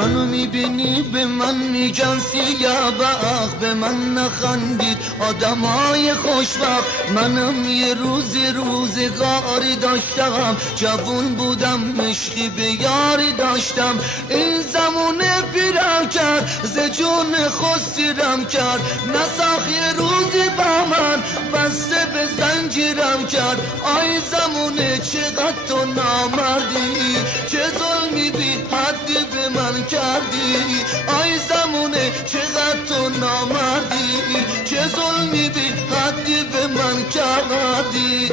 منو میبینی به من میگن سیاه بخت، به من نخندید آدمای خوشبخت. منم یه روزگاری داشتم، جوون بودم عشقی به یاری داشتم. این زمونه پیرم کرد ز جون خود سیرم کرد، نساخ یه روزی با من بسته به زنجیرم کرد. آی زمونه چقدر تو نامردی، چه ظلمی بی حدی به من کردی. آی زمونه چقدر تو نامردی، چه ظلمی بی حدی به من کردی.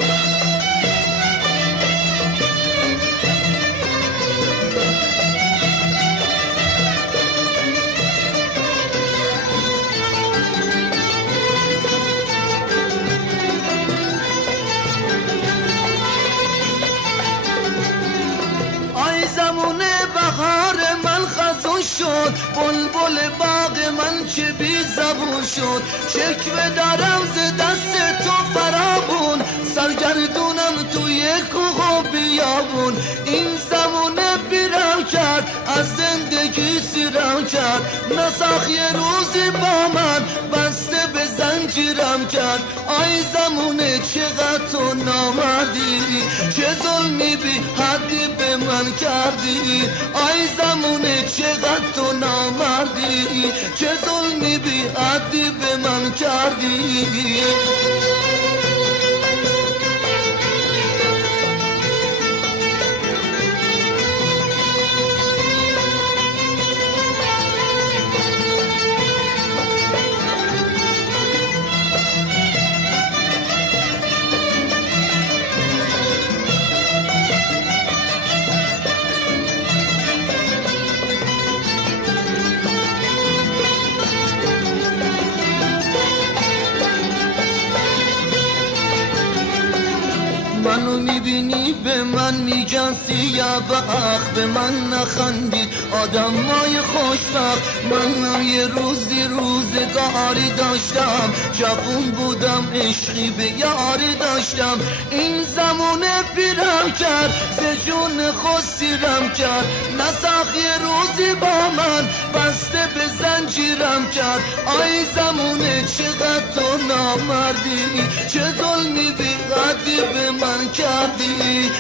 شد بلبل باغ من چه بی زبون شد، شکوه دارم ز دست تو فرابون، سرگردونم توی کوه و بیابون. این زمونه بیرم کرد از زندگی سیرم کرد، نساخ یه روزی با من بسته به زنجیرم کرد. آی زمونه چقدر تو نامردی، چه ظلمی بی حدی به من کردی. آی زمونه چقدر تو نامردی، چه ظلمی بی حدی به من کردی. منو میبینی به من میگن سیاه بخت، به من نخندید آدمای خوشبخت. من یه روزگاری داشتم، جوون بودم عشقی به یاری داشتم. این زمونه پیرم کرد ز جون خود سیرم کرد، نساخ یه روزی با من بسته به زنجیرم کرد. آی زمونه چقدر تو نامردی، چه ظلمی بی حدی به من کردی.